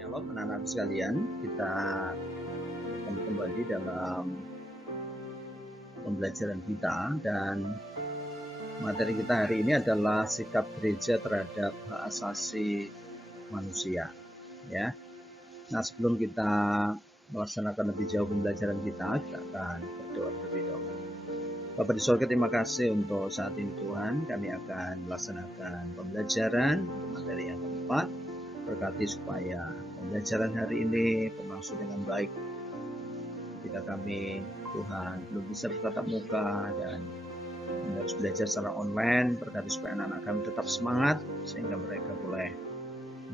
Shalom anak-anak sekalian, kita kembali dalam pembelajaran kita, dan materi kita hari ini adalah sikap gereja terhadap hak asasi manusia. Ya. Nah, sebelum kita melaksanakan lebih jauh pembelajaran kita akan berdoa terlebih dahulu. Bapa di surga, terima kasih untuk saat ini Tuhan. Kami akan melaksanakan pembelajaran materi yang keempat. Berkati supaya pembelajaran hari ini berlangsung dengan baik. Ketika kami Tuhan belum bisa bertatap muka dan harus belajar secara online, berkati supaya anak-anak kami tetap semangat sehingga mereka boleh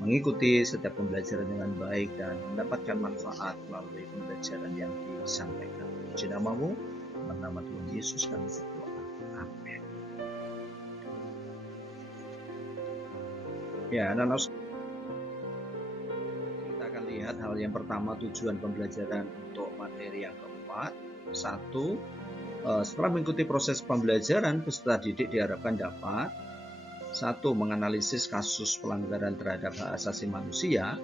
mengikuti setiap pembelajaran dengan baik dan mendapatkan manfaat melalui pembelajaran yang disampaikan. Puji nama-Mu, dalam nama Tuhan Yesus kami berdoa. Amin. Ya, anak-anak, kita akan lihat hal yang pertama, tujuan pembelajaran untuk materi yang keempat. Satu, setelah mengikuti proses pembelajaran, peserta didik diharapkan dapat satu, menganalisis kasus pelanggaran terhadap hak asasi manusia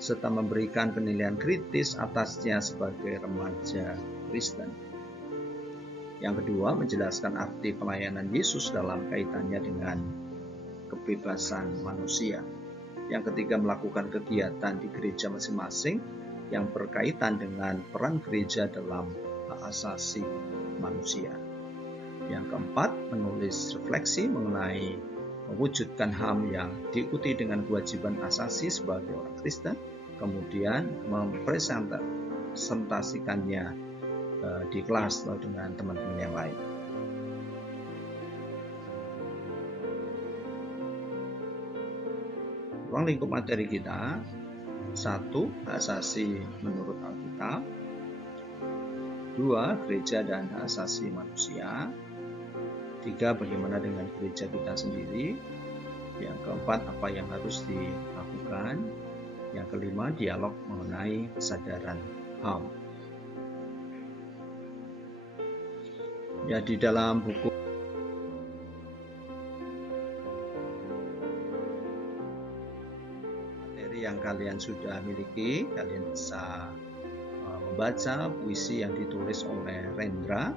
serta memberikan penilaian kritis atasnya sebagai remaja Kristen. Yang kedua, menjelaskan arti pelayanan Yesus dalam kaitannya dengan kebebasan manusia. Yang ketiga, melakukan kegiatan di gereja masing-masing yang berkaitan dengan peran gereja dalam hak asasi manusia. Yang keempat, menulis refleksi mengenai mewujudkan HAM yang diikuti dengan kewajiban asasi sebagai orang Kristen, kemudian mempresentasikannya di kelas atau dengan teman-teman yang lain. Ruang lingkup materi kita: 1. Hak asasi menurut Alkitab. 2. Gereja dan hak asasi manusia. 3. Bagaimana dengan gereja kita sendiri. Yang keempat, apa yang harus dilakukan. Yang kelima, dialog mengenai kesadaran HAM. Ya, di dalam buku materi yang kalian sudah miliki, kalian bisa membaca puisi yang ditulis oleh Rendra,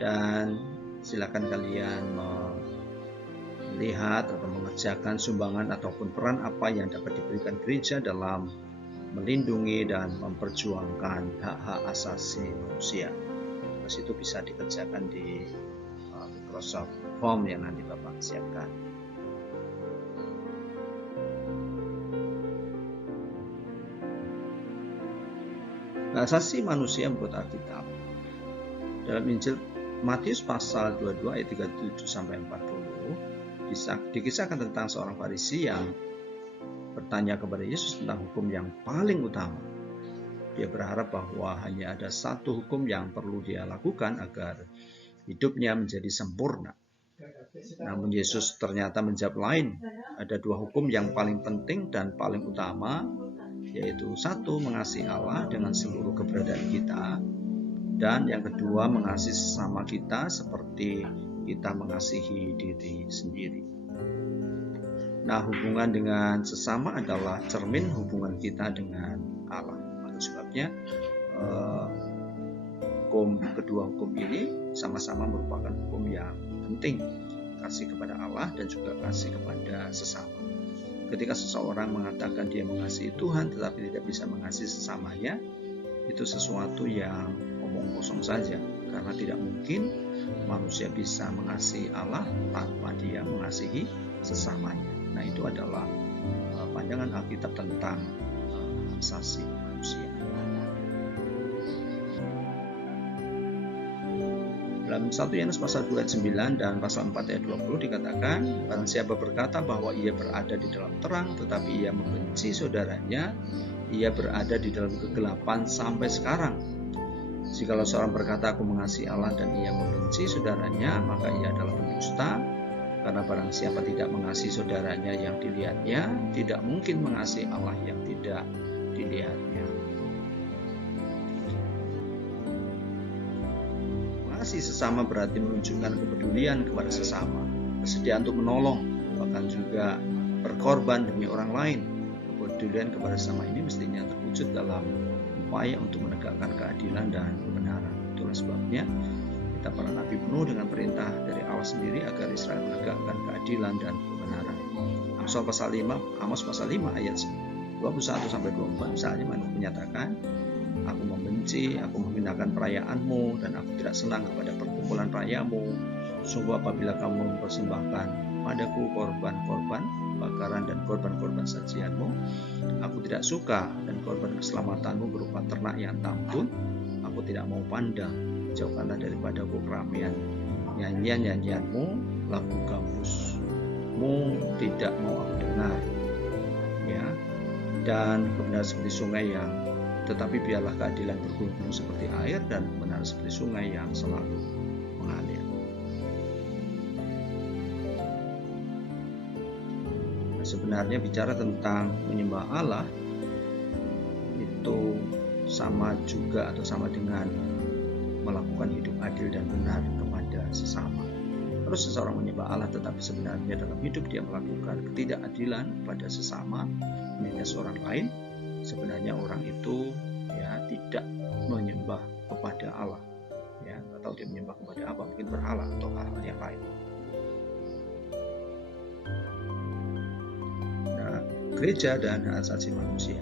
dan silakan kalian melihat atau mengerjakan sumbangan ataupun peran apa yang dapat diberikan gereja dalam melindungi dan memperjuangkan hak-hak asasi manusia. Terus itu bisa dikerjakan di Microsoft Form yang nanti Bapak siapkan. Hak asasi manusia menurut Alkitab. Dalam Injil Matius pasal 22 ayat 37 sampai 40 dikisahkan tentang seorang Farisi yang bertanya kepada Yesus tentang hukum yang paling utama. Dia berharap bahwa hanya ada satu hukum yang perlu dia lakukan agar hidupnya menjadi sempurna. Namun Yesus ternyata menjawab lain. Ada dua hukum yang paling penting dan paling utama, yaitu satu, mengasihi Allah dengan seluruh keberadaan kita, dan yang kedua, mengasihi sesama kita seperti kita mengasihi diri sendiri. Nah, hubungan dengan sesama adalah cermin hubungan kita dengan Allah. Maka sebabnya kedua hukum ini sama-sama merupakan hukum yang penting. Kasih kepada Allah dan juga kasih kepada sesama. Ketika seseorang mengatakan dia mengasihi Tuhan tetapi tidak bisa mengasihi sesamanya, itu sesuatu yang omong kosong saja, karena tidak mungkin manusia bisa mengasihi Allah tanpa dia mengasihi sesamanya. Nah, itu adalah pandangan Alkitab tentang asasi manusia. Dalam 1 Yohanes pasal 2 ayat 9 dan pasal 4 ayat 20 dikatakan, barang siapa berkata bahwa ia berada di dalam terang tetapi ia membenci saudaranya, ia berada di dalam kegelapan sampai sekarang. Jikalau seorang berkata aku mengasihi Allah dan ia membenci saudaranya, maka ia adalah pendusta. Karena barang siapa tidak mengasihi saudaranya yang dilihatnya, tidak mungkin mengasihi Allah yang tidak dilihatnya. Mengasihi sesama berarti menunjukkan kepedulian kepada sesama, kesediaan untuk menolong, bahkan juga berkorban demi orang lain. kepedulian kepada sesama ini mestinya terwujud dalam upaya untuk menegakkan keadilan dan kebenaran. Itulah sebabnya kita para nabi penuh dengan perintah dari Allah sendiri agar Israel menegakkan keadilan dan kebenaran. Amos pasal 5 ayat 21-24 misalnya menyatakan, aku membenci, aku menghinakan perayaanmu, dan aku tidak senang kepada perkumpulan rayamu. Sungguh apabila kamu mempersembahkan padaku korban-korban bakaran dan korban-korban sajianmu, aku tidak suka, dan korban keselamatanmu berupa ternak yang tampun, aku tidak mau pandang. Jauhkanlah daripadaku keramaian nyanyian-nyanyianmu, lagu gambusmu tidak mau aku dengar. Ya, dan kebenaran seperti sungai yang, tetapi biarlah keadilan bergunung seperti air, dan kebenaran seperti sungai yang selalu mengalir. Nah, sebenarnya bicara tentang menyembah Allah itu sama juga atau sama dengan melakukan hidup adil dan benar kepada sesama. Terus seseorang menyembah Allah tetapi sebenarnya dalam hidup dia melakukan ketidakadilan pada sesama, menindas orang lain, sebenarnya orang itu ya tidak menyembah kepada Allah. Ya, nggak tahu dia menyembah kepada apa, mungkin berhala atau hal-hal yang lain. Nah, gereja dan hak asasi manusia.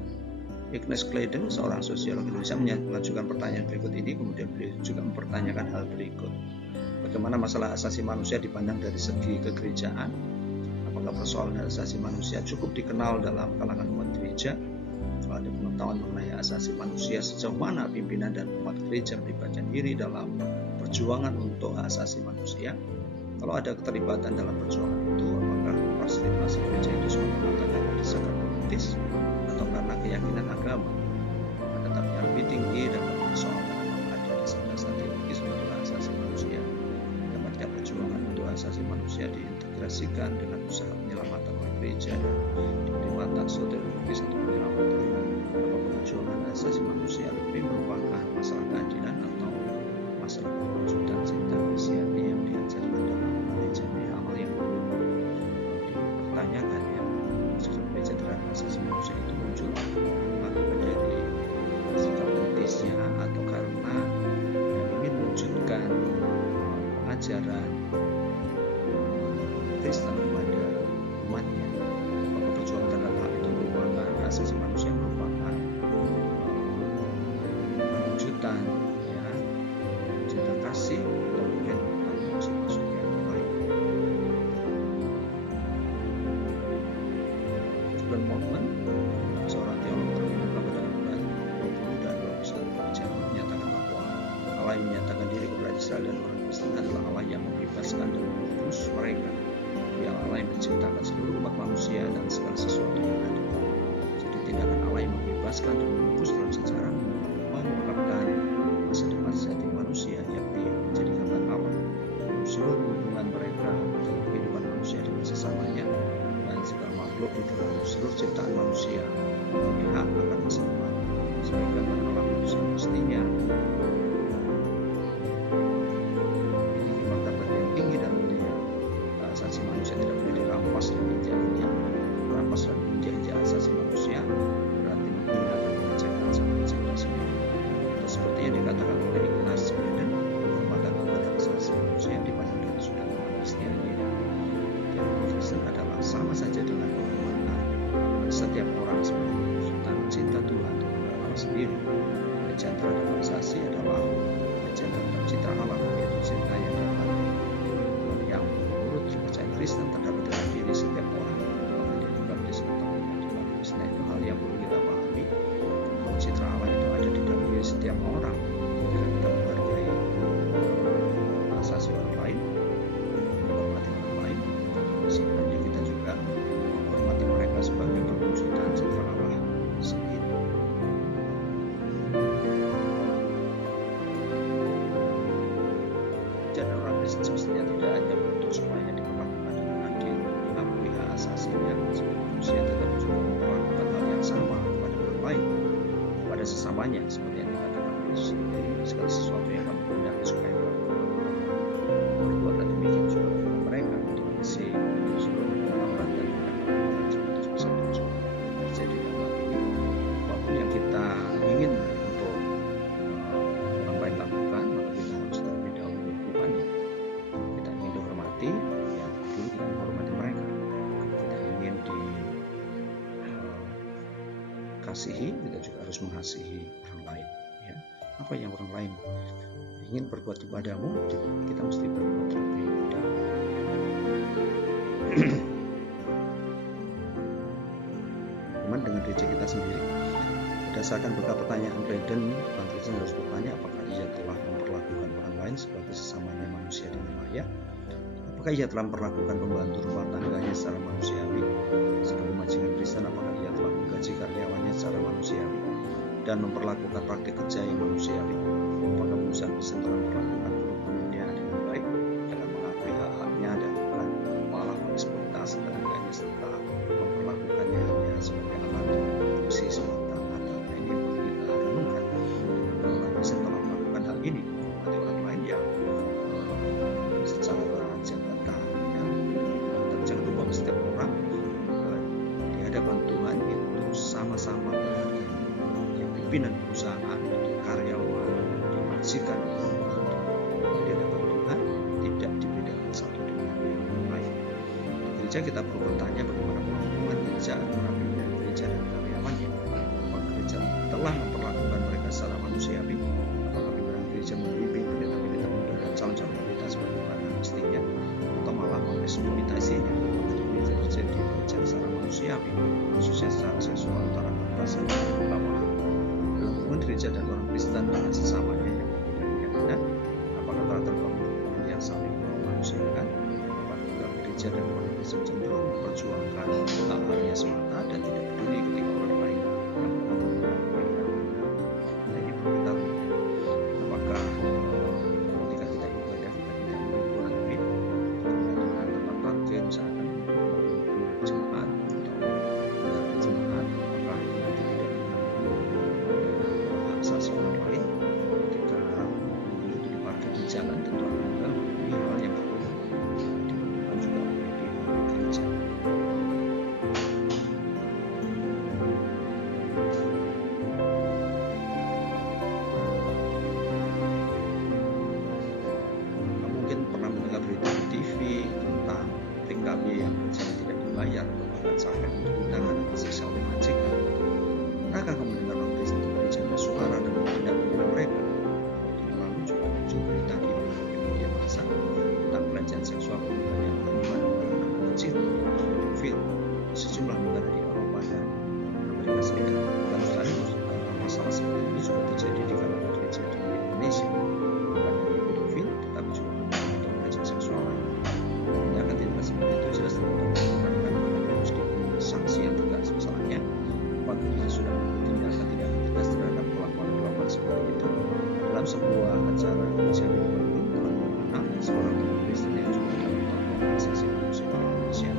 Ignace Clayton, seorang sosiolog Indonesia, mengajukan pertanyaan berikut ini, kemudian beliau juga mempertanyakan hal berikut. Bagaimana masalah asasi manusia dipandang dari segi kegerejaan? Apakah persoalan hak asasi manusia cukup dikenal dalam kalangan umat gereja? Kalau ada pengetahuan mengenai hak asasi manusia, sejauh mana pimpinan dan umat gereja melibatkan diri dalam perjuangan untuk hak asasi manusia? Kalau ada keterlibatan dalam perjuangan itu, apakah fasilitasi gereja itu semata-mata karena desakan politis atau karena keyakinan agama? Tetapi yang lebih tinggi dan mempersoalkan apakah ada dasar-dasar teologis untuk hak asasi manusia. Dapatkah perjuangan untuk hak asasi manusia diintegrasikan dengan usaha penyelamatan oleh gereja dan diberi mata teologis untuk penyelamatan? Apakah perjuangan hak asasi manusia lebih merupakan masalah keadilan atau masalah perwujudan cinta Mesiani yang diajarkan dalam gereja? Hal yang perlu dipertanyakan ya. Sikap gereja terhadap asasi manusia itu muncul akibat dari sikap politisnya atau karena ingin mewujudkan pengajaran Kristen kepada umatnya. Apakah perjuangan terhadap hal itu merupakan asasi manusia, merupakan perwujudan ya cinta kasih, atau mungkin maksud yang lain. John Moltmann, seorang teolog terkemuka pada abad 20 dan 21 jam, menyatakan bahwa Allah yang menyatakan diri kepada Israel dan orang Kristen adalah Allah yang membebaskan dan menebus mereka. Dia Allah yang menciptakan seluruh umat manusia dan segala sesuatu yang ada. Jadi tindakan Allah yang membebaskan dan menebus dalam sejarah mengungkapkan masa depan sejati manusia yang menjadi gambar Allah. Seluruh hubungan mereka dalam kehidupan manusia dengan sesamanya dan segala makhluk di dalam seluruh ciptaan manusia mempunyai hak akan masa depan sebagai gambar Allah manusia mestinya memiliki martabat yang tinggi dan mulia. Hak asasi manusia tidak boleh dirampas dan diinjak-injak. Merampas dan menginjak-injak asasi manusia berarti menghina dan mengecewakan sang pencipta sendiri. Seperti yang dikatakan oleh Ignace Clayton, penghormatan kepada asasi manusia dipandang dari sudut pandang Kristiani. Teologi Kristen adalah sama saja dengan penghormatan pada setiap orang sebagai wujud cinta Tuhan kepada Allah sendiri. Kajian terhadap asasi adalah kajian terhadap citra Allah, yaitu cinta yang dapat yang menurut kepercayaan Kristen terdapat dalam diri setiap orang. Maka dia juga disebut keadilan. Nah, itu hal yang perlu kita pahami. Citra Allah itu ada di dalam diri setiap orang. Jika kita menghargai asasi orang lain, menghormati orang lain, sebenarnya kita juga menghormati mereka sebagai perwujudan citra Allah sendiri. Dan orang Kristen semestinya tidak hanya menuntut supaya diperlakukan dengan adil, mengakui hak asasinya sebagai manusia, tetapi juga memperlakukan hal yang sama kepada orang lain, pada sesamanya, seperti yang dikatakan oleh Yesus sendiri, segala sesuatu yang kamu kehendaki supaya berbuatlah demikian juga kepada mereka untuk mengisi seluruh kemampuan dan terjadi dalam mengasihi, kita juga harus mengasihi orang lain. Ya. Apa yang orang lain ingin berbuat kepadamu, kita mesti berbuat lebih dahulu. Teman dengan gereja kita sendiri, berdasarkan beberapa pertanyaan Brandon, Bang Kristen harus bertanya apakah ia telah memperlakukan orang lain sebagai sesamanya manusia dengan layak. Apakah ia telah memperlakukan pembantu rumah tangganya secara manusiawi? Sebagai majikan Kristen, apakah ia telah menggaji karyawannya secara manusiawi dan memperlakukan praktik kerja yang manusiawi? Apakah perusahaan Kristen telah memperlakukan buruhnya dengan baik dalam mengakui hak-haknya dan bukan malah mengeksploitasi tenaganya serta memperlakukannya hanya sebagai alat produksi semata? Nah, ini perlu kita renungkan. Apakah Kristen telah melakukan hal ini menghormati orang lain yang secara jabatan, ya. Dan jangan lupa setiap orang di hadapan Tuhan itu sama-sama berharga. Yang pimpinan perusahaan, itu karyawan, dimajikan di hadapan Tuhan tidak dibedakan satu dengan yang lain. Di gereja kita perlu bertanya bagaimana hubungan gereja antara pimpinan gereja dan karyawannya. Apakah gereja telah memperlakukan mereka secara manusiawi? Apakah pimpinan gereja membimbing pendeta-pendeta muda dan calon-calon pendeta sebagaimana mestinya, atau malah mengeksploitasinya? Jadi gereja terjadi gereja secara manusiawi, khususnya secara seksual antara kekerasan dan bawah. Dalam hubungan gereja dan orang Kristen dengan sesamanya yang berbeda, apakah terdapat hubungan yang saling memanusiakan? Apakah gereja dan orang Kristen cenderung memperjuangkan hak-haknya semata dan tidak peduli ketika orang lain yang memperjuangkan mereka? Nah, ini perlu kita tahu. Apakah ketika kita ibadah kita tidak menunggu orang lain dengan tempat parkir misalkan jemaat atau kendaraan jemaat, apakah itu nanti tidak mengganggu hak asasi orang lain ketika mobil itu diparkir di jalan? Tentu akan ini hal yang perlu dilakukan juga oleh pihak gereja. Mungkin pernah mendengar berita di TV tentang TKB yang berjalan tidak dibayar atau bahkan sampai menderitakan atas siksa oleh majikan. Pernahkah kamu mendengar orang Kristen gereja bersuara dan tidak membela mereka? Tahun lalu juga muncul berita di media massa tentang pelecehan seksual yang berhubungan dengan anak kecil atau pedofil di sejumlah negara di Eropa dan Amerika Serikat. Dan masalah seperti ini juga terjadi di kalangan gereja di Indonesia. Bukan hanya pedofil, tetapi juga untuk pelecehan seksual lain. Tindakan tindakan seperti itu jelas terkait harus diberi sanksi yang tegas. Misalnya, apabila gereja sudah tindakan tegas terhadap pelakuan seperti itu. Dalam sebuah acara gereja di Bandung tahun 2006, seorang tokoh Kristen yang juga adalah tokoh asasi manusia di Indonesia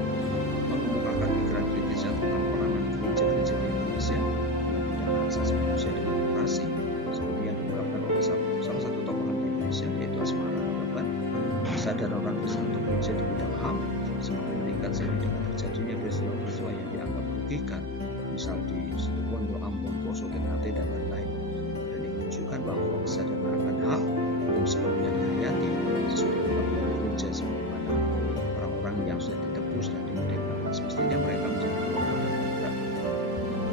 mengemukakan pikiran kritisnya tentang peranan gereja-gereja di Indonesia dalam bidang asasi manusia dan demokrasi, seperti yang diungkapkan oleh salah satu tokoh Indonesia, yaitu Asmara Nababan. Kesadaran orang Kristen untuk gereja di bidang HAM semakin meningkat seiring dengan terjadinya peristiwa-peristiwa yang dianggap merugikan, misal di Situbondo, Ambon, Poso, Ternate, dan lain-lain. Dan ini menunjukkan bahwa kesadaran akan HAM belum sepenuhnya dihayati sesuai dengan gereja sebagaimana orang-orang yang sudah ditebus dan dimerdekakan. Semestinya mereka menjadi korban dan tidak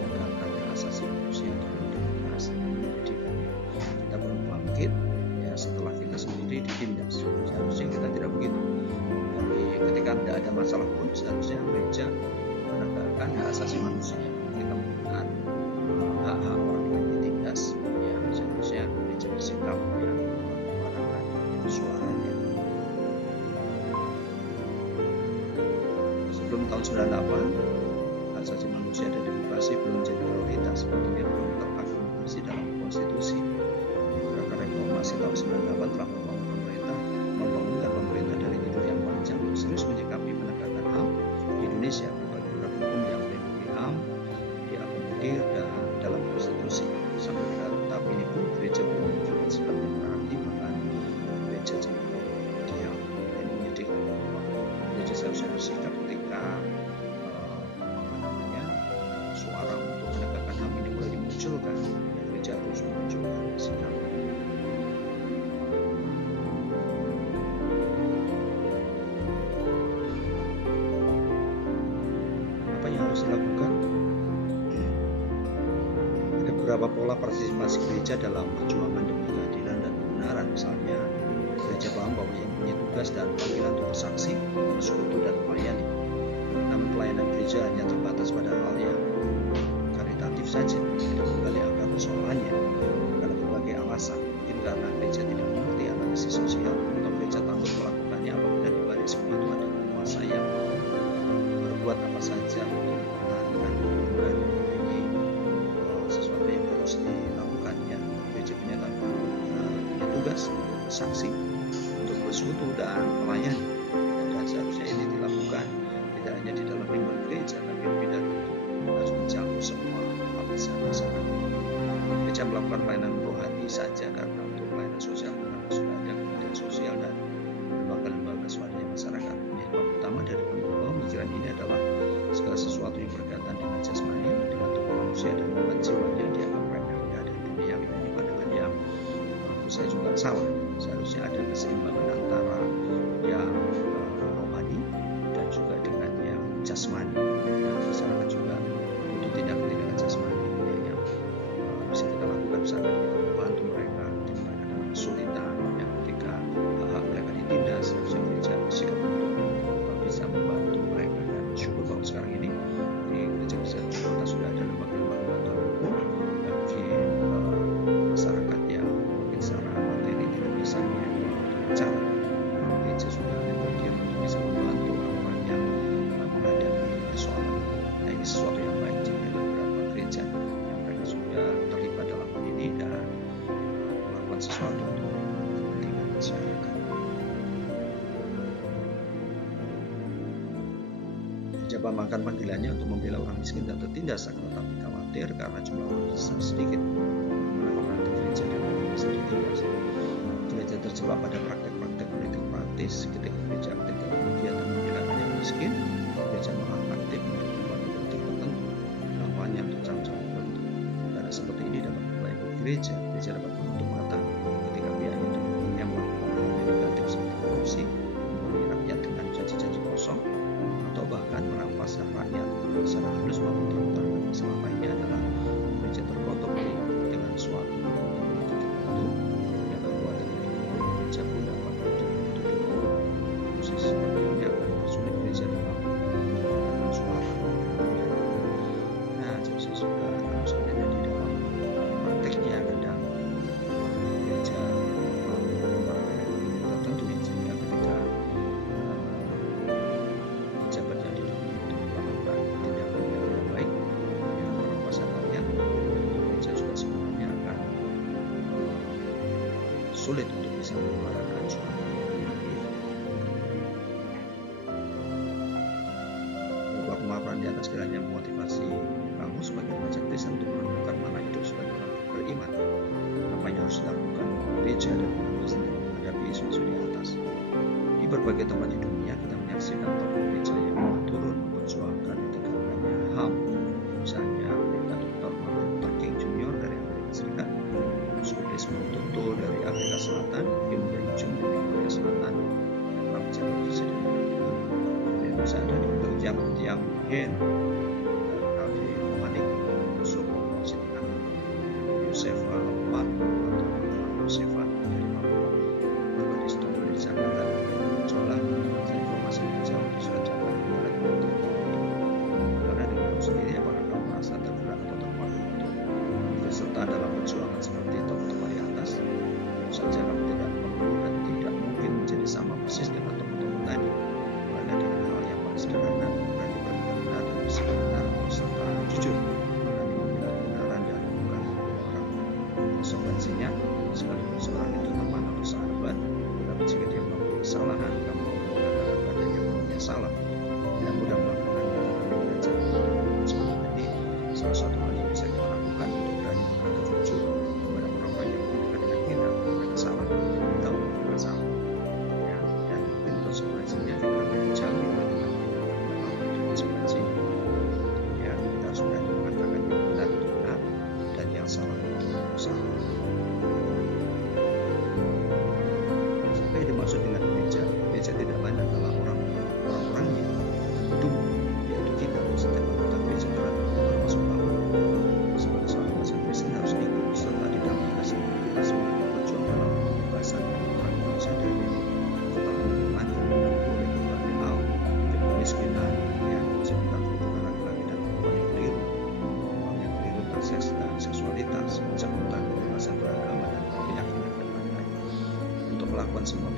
menegakkan hak asasi manusia dan demokrasi dan pendidikan. Kita perlu bangkit ya setelah kita sendiri ditindas. Seharusnya kita tidak begitu. Tapi ketika tidak ada masalah pun seharusnya gereja menegakkan hak asasi manusia. Ketika melihat hak-hak orang lain ditindas, ya seharusnya gereja bersikap yang menyuarakan suaranya. Sebelum tahun 98, hak asasi manusia dan demokrasi belum menjadi prioritas, artinya belum terakomodasi dalam konstitusi. Gerakan reformasi tahun 98 telah membangunkan pemerintah dari tidur yang panjang untuk serius menyikapi penegakan HAM di Indonesia. Berbagai produk hukum yang melindungi HAM diakomodir dalam konstitusi. Sampai pada tahap ini pun gereja belum menunjukkan sikap demokrasi, bahkan gereja cenderung diam. Dan menyedihkan bahwa gereja seharusnya bersikap ketika suara untuk menegakkan HAM ini mulai dimunculkan. Gereja harus menunjukkan sikap. Apa yang harus dilakukan? beberapa pola partisipasi gereja dalam perjuangan demi keadilan dan kebenaran. Misalnya, gereja paham bahwa yang punya tugas dan panggilan untuk bersaksi, bersekutu, dan melayani. Namun pelayanan gereja hanya terbatas pada hal yang karitatif saja, tidak menggali akar persoalannya karena berbagai alasan. Mungkin karena gereja tidak mengerti analisis sosial, atau gereja takut melakukannya apabila di balik semua itu ada penguasa yang berbuat apa saja untuk mempertahankan hubungan. Ini sesuatu yang harus dilakukan ya. Gereja punya tugas bersaksi, untuk bersekutu dan melayani, dan seharusnya ini dilakukan tidak hanya di dalam lingkungan gereja, tapi lebih dari itu harus mencakup semua lapisan masyarakat. Gereja melakukan pelayanan rohani saja karena untuk pelayanan sosial karena sudah ada kementerian sosial dan lembaga-lembaga swadaya masyarakat. Penyebab utama dari pemikiran ini adalah segala sesuatu yang berkaitan dengan jasmani, dengan tubuh manusia dan beban jiwanya dianggap remeh dan dunia. Ini pandangan yang menurut saya juga salah. Seharusnya ada keseimbangan antara yang rohani dan juga dengan yang jasmani. Masyarakat juga butuh tindakan jasmani yang bisa kita lakukan, misalkan kita membantu mereka ketika mereka dalam kesulitan, ketika hak mereka ditindas. Seharusnya gereja bersikap untuk bisa membantu mereka, dan syukur bahwa sekarang ini di gereja-gereja kita sudah ada lembaga-lembaga bantuan hukum bagi masyarakat yang mungkin secara materi tidak bisa dengan cara. Gereja sudah ada bagian untuk bisa membantu orang-orang yang menghadapi persoalan. Nah, ini sesuatu yang baik jika ada beberapa gereja yang mereka sudah terlibat dalam hal ini dan melakukan sesuatu untuk kepentingan masyarakat. Gereja pahamkan panggilannya untuk membela orang miskin dan tertindas, akan tetapi khawatir karena jumlah orang sedikit melakukan gereja dan orang miskin tertindas. Gereja terjebak pada praktek-praktek politik praktis. Ketika gereja aktif dalam kegiatan membela yang miskin, gereja malah aktif mendukung partai politik tertentu, kampanye untuk calon-calon tertentu. Karena seperti ini dapat melayani gereja dapat menutup mata ketika pihaknya yang melakukan hal yang negatif seperti korupsi, membunuh rakyat dengan janji-janji kosong, atau bahkan merampas hak rakyat secara halus maupun terang-terangan. Selama ini adalah gereja terkotok dengan suatu politik tertentu yang kekuatan gereja pun dapat ditutup. Proses seperti ini akan mempersulit gereja dalam menggunakan suara. Nah, jadi sudah harus ada di dalam prakteknya kadang gereja tertentu yang sehingga ketika pejabat yang di dalam itu melakukan tindakan yang tidak baik yang merampas rakyat, gereja juga sebenarnya akan sulit untuk bisa menyuarakan suara. Beberapa pemaparan di atas kiranya memotivasi kamu sebagai remaja Kristen untuk menemukan mana hidup sebagai orang beriman, apa yang harus dilakukan gereja dan umat Kristen dalam menghadapi isu-isu di atas. Di berbagai tempat di dunia kita menyaksikan tokoh gereja yang turun memperjuangkan tegaknya HAM. Misalnya Dr. Martin Luther King Jr. dari Amerika Serikat, Uskup Desmond Tutu dari Afrika Selatan, Kim Dae Jung dari Korea Selatan, dan para pejabat gereja di Amerika. Dan bisa ada Dr. Yang Hen dari Ravi Manik, Kosovo, Cina, Yosefa Alpat atau Yosefa dari Papua, Baptisto dari Jakarta, Jola, saya informasi yang jauh di surat Jawa Barat. Karena dengan kamu sendiri, apakah kamu merasa tergerak atau terpaku untuk berserta dalam perjuangan seperti tokoh-tokoh di atas? Tentu saja kamu tidak perlu dan tidak mungkin menjadi sama persis dengan tokoh-tokoh tadi. Karena dengan hal yang paling sederhana, berani berkata dan teman-teman semua.